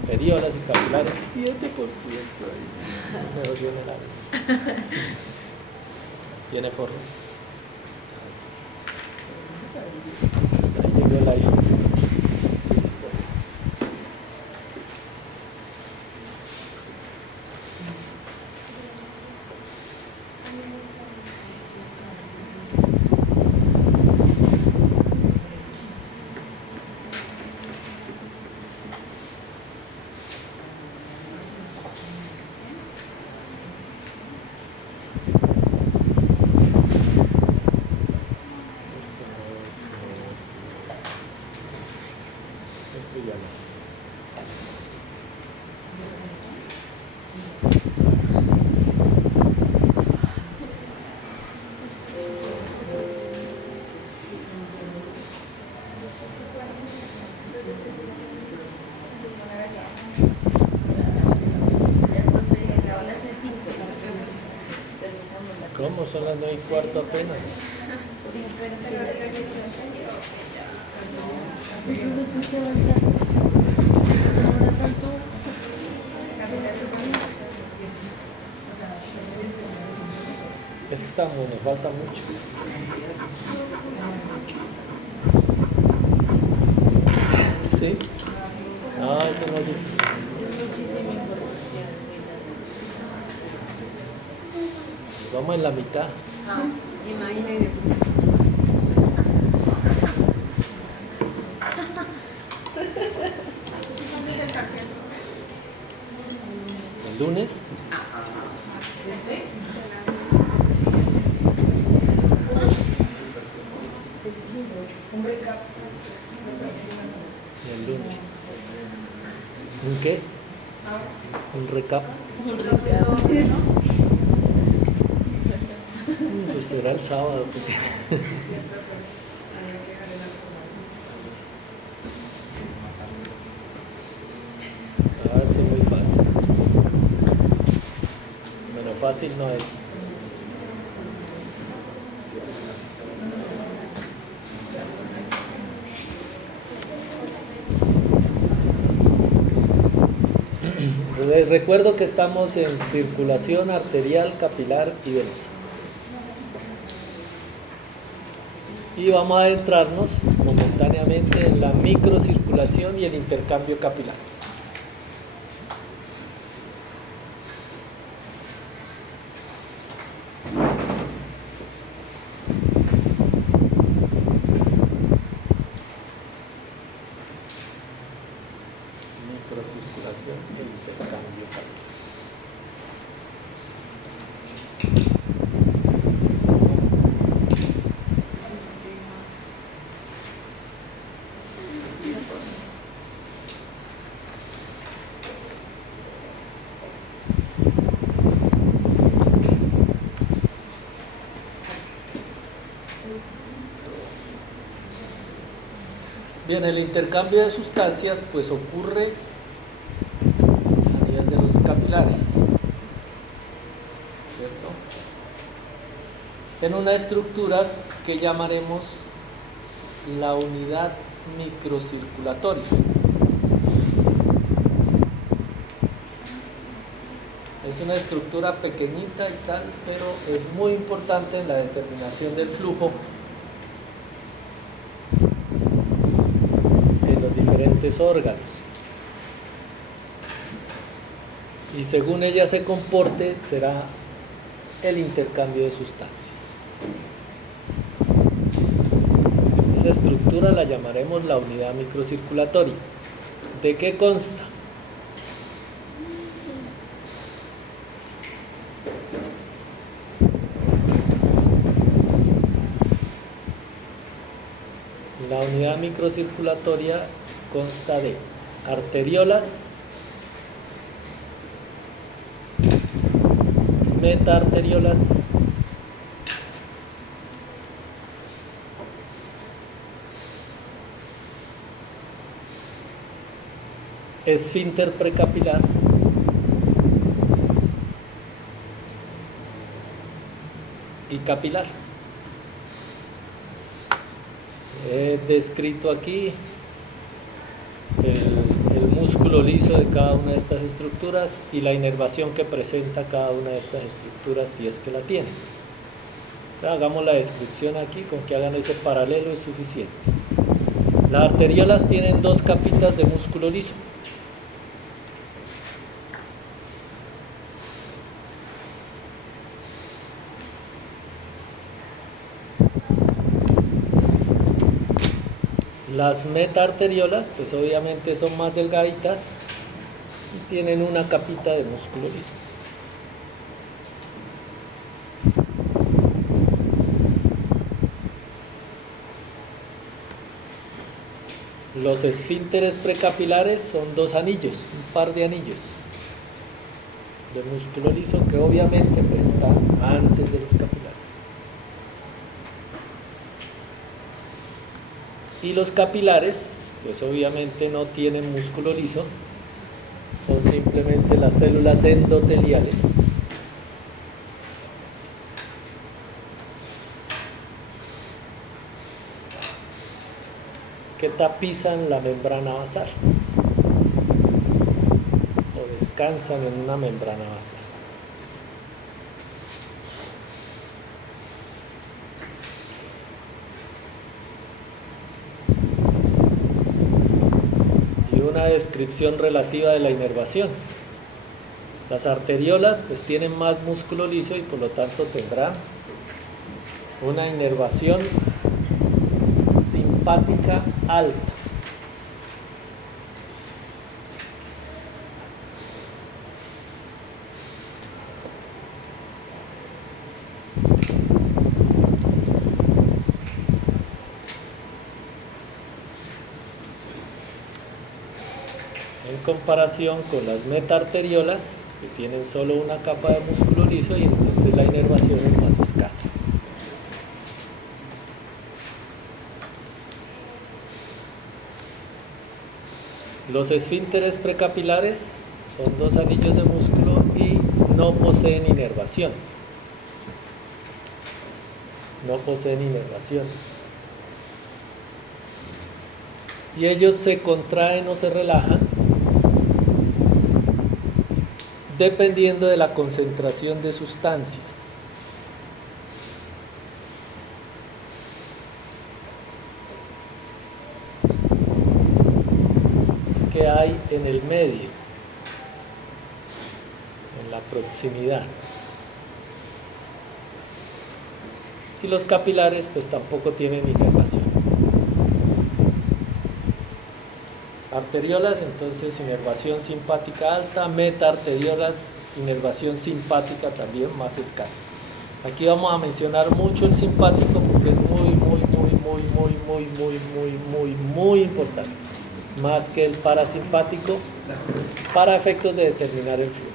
arteriolas y capilares 7%. Ahí me dolió en el alma. Tiene forma. Ahí llegó la I. Esto ya no. ¿Cómo? Son las 9:15 apenas. Después que avanzar. Ahora tanto. Es que estamos, nos falta mucho. ¿Sí? No, eso no es difícil. Es muchísima información. Vamos en la mitad. Imagínate. ¿Cuándo es el parcial? El lunes. Y el lunes. ¿Un qué? Un recap. Pues será el sábado. Porque... Eso es muy fácil. Bueno, fácil no es. Recuerdo que estamos en circulación arterial, capilar y venosa. Y vamos a adentrarnos momentáneamente en la microcirculación y el intercambio capilar. Microcirculación e intercambio capilar. Bien, el intercambio de sustancias pues ocurre a nivel de los capilares, ¿cierto? En una estructura que llamaremos la unidad microcirculatoria. Es una estructura pequeñita y tal, pero es muy importante en la determinación del flujo en los diferentes órganos. Y según ella se comporte, será el intercambio de sustancias. Esa estructura la llamaremos la unidad microcirculatoria. ¿De qué consta? La unidad microcirculatoria consta de arteriolas, metaarteriolas, esfínter precapilar y capilar. He descrito aquí el músculo liso de cada una de estas estructuras y la inervación que presenta cada una de estas estructuras si es que la tiene. Hagamos la descripción aquí, con que hagan ese paralelo es suficiente. Las arteriolas tienen dos capitas de músculo liso. Las metaarteriolas, pues obviamente son más delgaditas y tienen una capita de músculo liso. Los esfínteres precapilares son dos anillos, un par de anillos de músculo liso que obviamente pues, están antes de los capilares. Y los capilares, pues obviamente no tienen músculo liso, son simplemente las células endoteliales que tapizan la membrana basal o descansan en una membrana basal. descripción relativa de la inervación. Las arteriolas pues tienen más músculo liso y por lo tanto tendrán una inervación simpática alta. En comparación con las metaarteriolas, que tienen solo una capa de músculo liso y entonces la inervación es más escasa. Los esfínteres precapilares son dos anillos de músculo y no poseen inervación. No poseen inervación. Y ellos se contraen o se relajan dependiendo de la concentración de sustancias. Que hay en el medio, en la proximidad. Y los capilares pues tampoco tienen inervación. Arteriolas, entonces inervación simpática alta, metaarteriolas, inervación simpática también más escasa. Aquí vamos a mencionar mucho el simpático porque es muy importante, más que el parasimpático para efectos de determinar el flujo.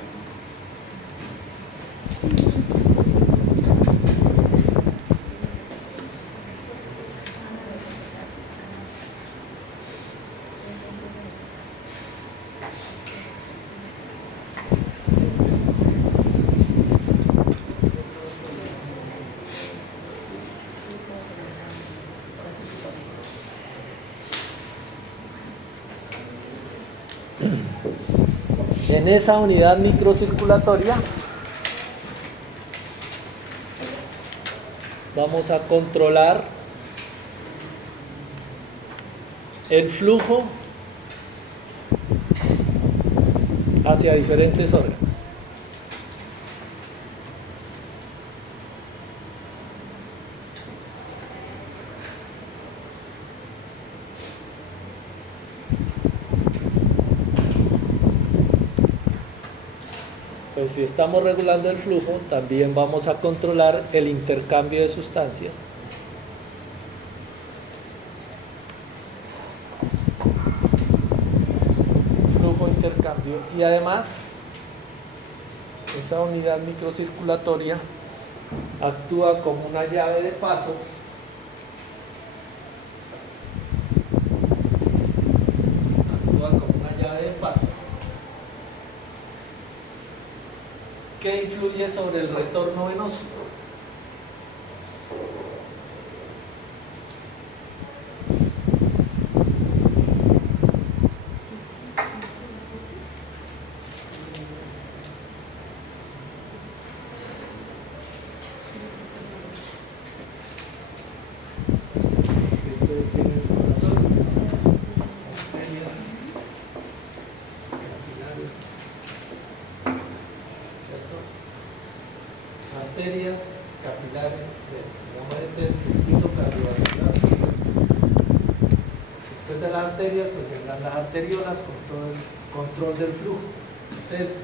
En esa unidad microcirculatoria vamos a controlar el flujo hacia diferentes órganos. Pues si estamos regulando el flujo, también vamos a controlar el intercambio de sustancias. Flujo, intercambio. Y además, esa unidad microcirculatoria actúa como una llave de paso que influye sobre el retorno venoso. Ustedes tienen el corazón, arterias, capilares, ¿cierto? Arterias, capilares, digamos el circuito cardiovascular. Después de las arterias, pues vendrán las arteriolas con todo el control del flujo. Entonces,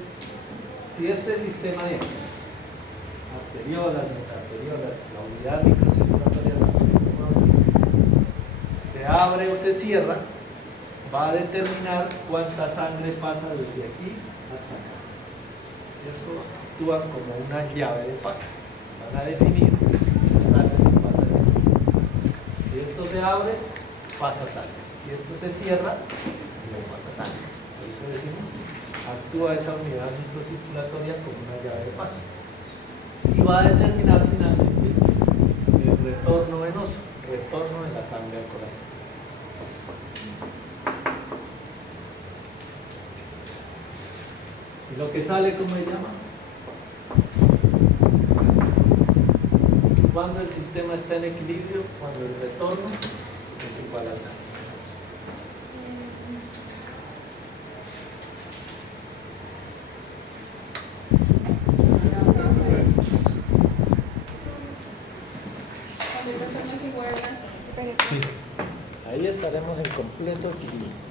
si este sistema de arteriolas, metaarteriolas, la unidad microcirculatoria se abre o se cierra, va a determinar cuánta sangre pasa desde aquí hasta acá. ¿Cierto? Actúan como una llave de paso. Van a definir la sangre que pasa de aquí hasta acá. Si esto se abre, pasa sangre. Si esto se cierra, no pasa sangre. Por eso decimos, actúa esa unidad microcirculatoria como una llave de paso. Y va a determinar finalmente el retorno venoso, retorno de la sangre al corazón. Y lo que sale, ¿cómo se llama? Cuando el sistema está en equilibrio, cuando el retorno es igual al gasto. de pronto no figuran las. Sí, ahí estaremos en completo equilibrio.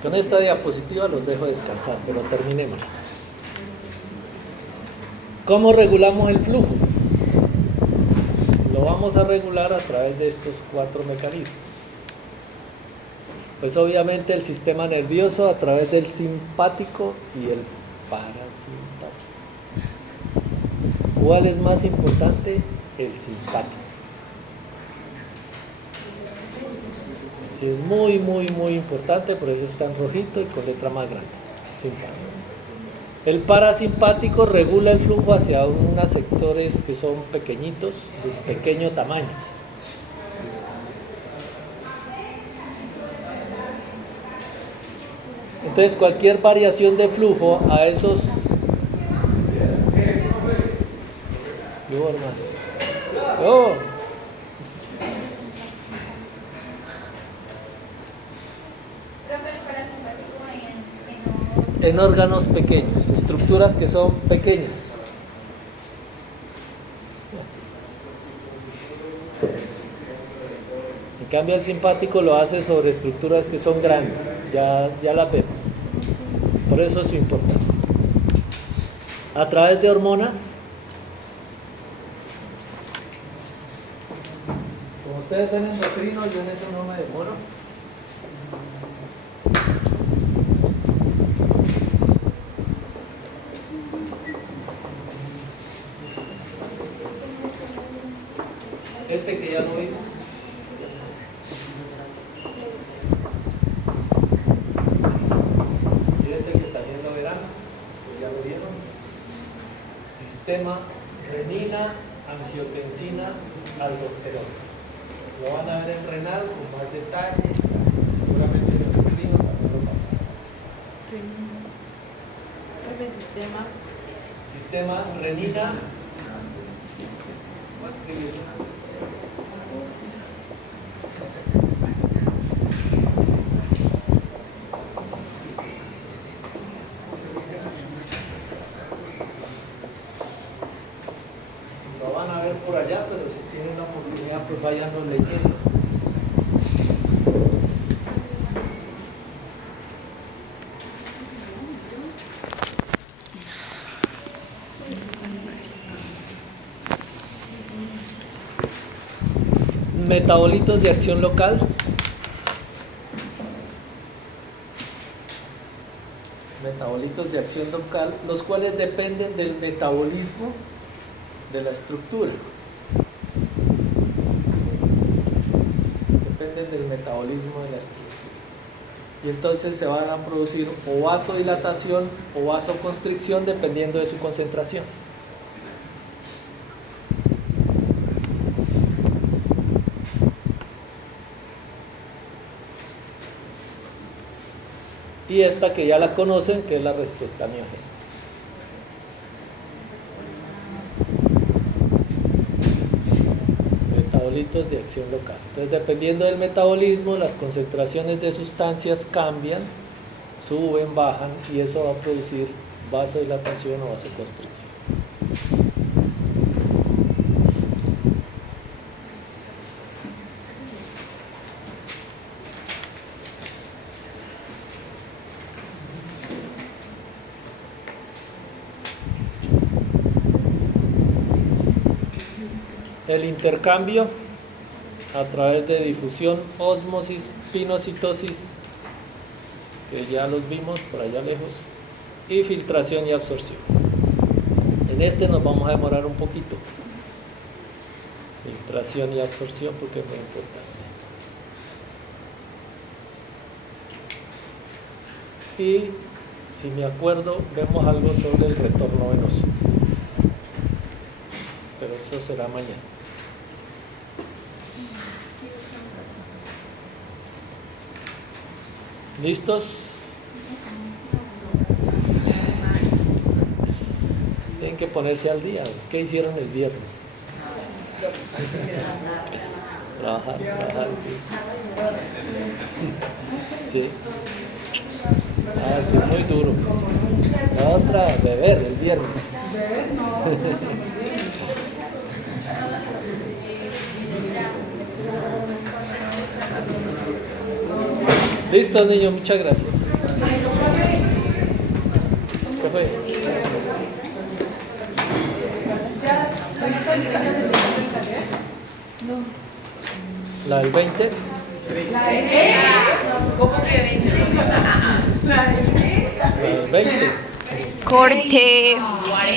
Con esta diapositiva los dejo descansar, pero terminemos. ¿Cómo regulamos el flujo? Lo vamos a regular a través de estos 4 mecanismos. Pues obviamente el sistema nervioso a través del simpático y el parasimpático. ¿Cuál es más importante? El simpático. Sí, es muy importante, por eso está en rojito y con letra más grande. Simpático. El parasimpático regula el flujo hacia unos sectores que son pequeñitos, de pequeño tamaño. Entonces cualquier variación de flujo a esos... Yo, hermano. Yo. En órganos pequeños, estructuras que son pequeñas. En cambio el simpático lo hace sobre estructuras que son grandes, ya las vemos. Por eso es su importancia. A través de hormonas, como ustedes ven endocrino, yo en eso no me demoro. Este que ya lo vimos. Y este que también lo verán, que ya lo vieron. Sistema renina, angiotensina, aldosterona. Lo van a ver en renal con más detalle, seguramente en el endocrino también lo pasará. Sistema renina. Voy a escribirlo. Lo van a ver por allá, pero si tienen la oportunidad, pues vayanlo leyendo. Metabolitos de acción local. Metabolitos de acción local, los cuales dependen del metabolismo de la estructura. Dependen del metabolismo de la estructura. Y entonces se van a producir o vasodilatación o vasoconstricción dependiendo de su concentración. Y esta que ya la conocen, que es la respuesta miogénica. Metabolitos de acción local. Entonces, dependiendo del metabolismo, las concentraciones de sustancias cambian, suben, bajan, y eso va a producir vasodilatación o vasoconstricción. El intercambio a través de difusión, ósmosis, pinocitosis, que ya los vimos por allá lejos, y filtración y absorción. En este nos vamos a demorar un poquito. Filtración y absorción porque es muy importante. Y si me acuerdo, vemos algo sobre el retorno venoso. Pero eso será mañana. ¿Listos? Tienen que ponerse al día. ¿Qué hicieron el viernes? Trabajar. Sí. Ah, sí, muy duro. La otra, beber el viernes. Listo, niño, muchas gracias. ¿Qué fue? ¿La del 20? ¿Cómo que 20? ¿La del 20? Corte. 40.